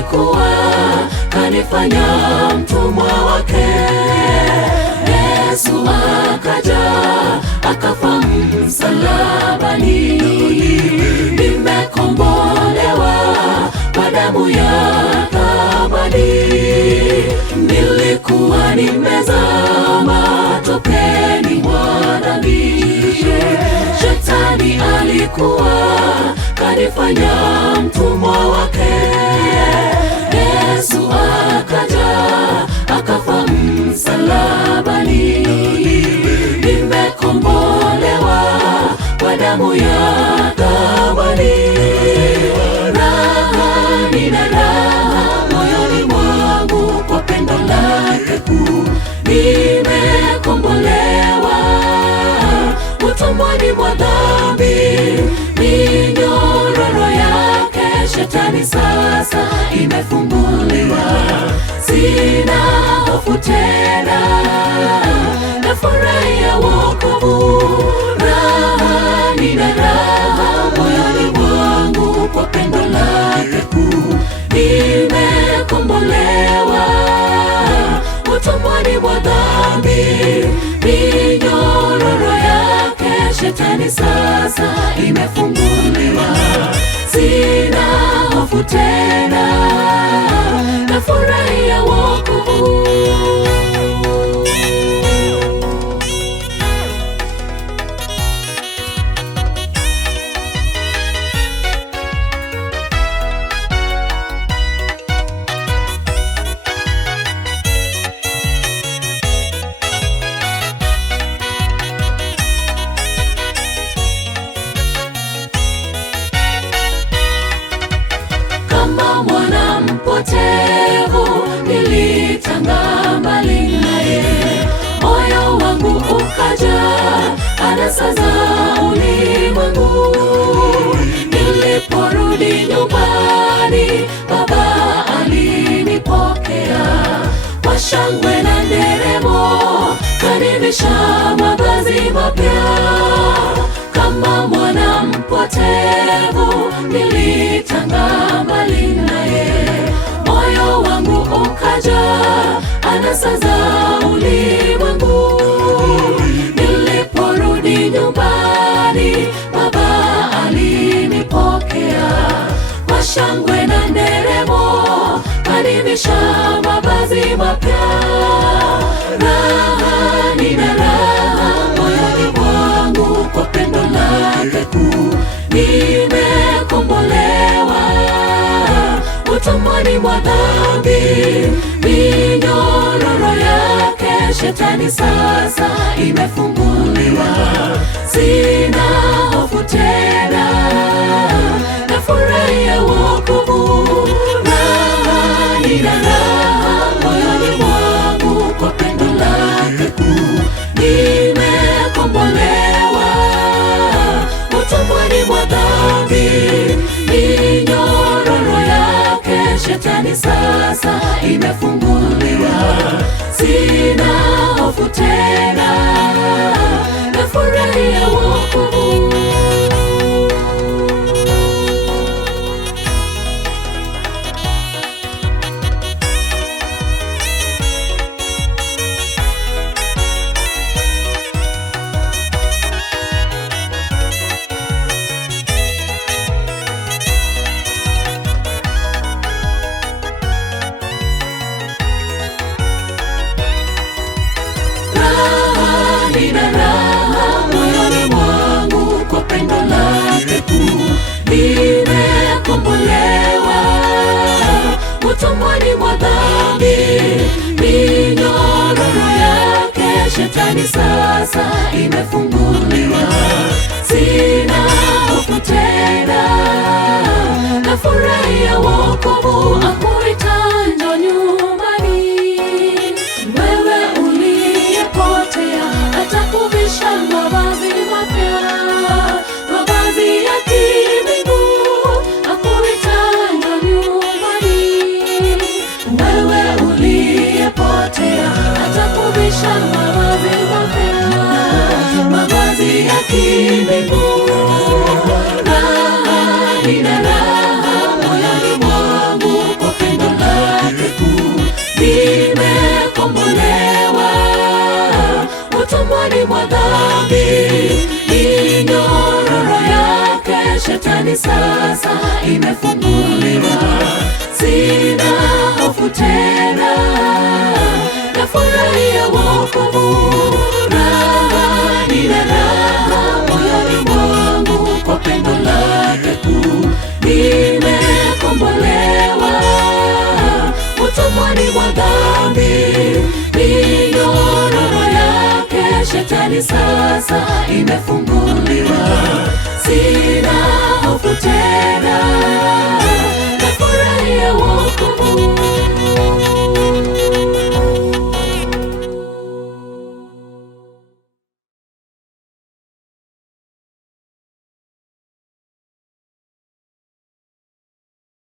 alikuwa kanifanya mtumwa wake. Yesu akaja akafa msalabani, nimekombolewa kwa damu ya thamani. Nilikuwa nimezama topeni mwa dhambi, Shetani alikuwa kanifanya mtumwa wake. Yesu akaja akafa msalabani, nimekombolewa kwa damu ya thamani. Raha, nina raha moyoni mwangu kwa pendo lake kuu. Nimekombolewa utumwani mwa dhambi, minyororo yake Shetani sasa imefunguliwa. Sina hofu tena, nafurahia wokovu. Raha, nina raha moyoni mwangu kwa pendo lake kuu. Nimekombolewa utumwani mwa dhambi, minyororo yake Shetani sasa imefunguliwa. Sina hofu tena, nafurahia wokovu. Kama mwana mpotevu nilitanga mbali naye, moyo wangu ukaja anasa za ulimwengu. Niliporudi nyumbani, Baba alinipokea kwa shangwe na nderemo, kanivisha mavazi mapya. Kama mwana mpotevu nilitanga mbali naye, moyo wangu ukaja anasa za ulimwengu. Niliporudi nyumbani, Baba alinipokea kwa shangwe na nderemo, kanivisha mavazi mapya. Raha, nina raha moyoni mwangu kwa pendo lake kuu. Nimekombolewa utumwani mwa dhambi, minyororo yake Shetani sasa imefunguliwa. Sina hofu tena, nafurahia wokovu. Raha, nina raha moyoni mwangu kwa pendo lake kuu. Nimekombolewa utumwani mwa dhambi, minyororo yake Shetani sasa imefunguliwa. Sina hofu tena, nafurahia wokovu. Nina raha moyoni mwangu kwa pendo lake kuu. Nimekombolewa utumwani mwa dhambi, minyororo yake Shetani sasa imefunguliwa. Sina hofu tena, nafurahia wokovu. Akuita njoo nyumbani, wewe uliyepotea, atakuvisha mavazi mapya, mavazi ya kimbingu. Akuita njoo nyumbani, wewe uliyepotea, atakuvisha mavazi mapya, mavazi ya kimbingu. Raha, nina raha moyoni mwangu kwa pendo shetani sasa imefunguliwa, sina hofu tena, nafurahia wokovu, raha nina raha moyoni mwangu kwa pendo lake kuu, nimekombolewa utumwani mwa dhambi, minyororo yake shetani sasa imefunguliwa.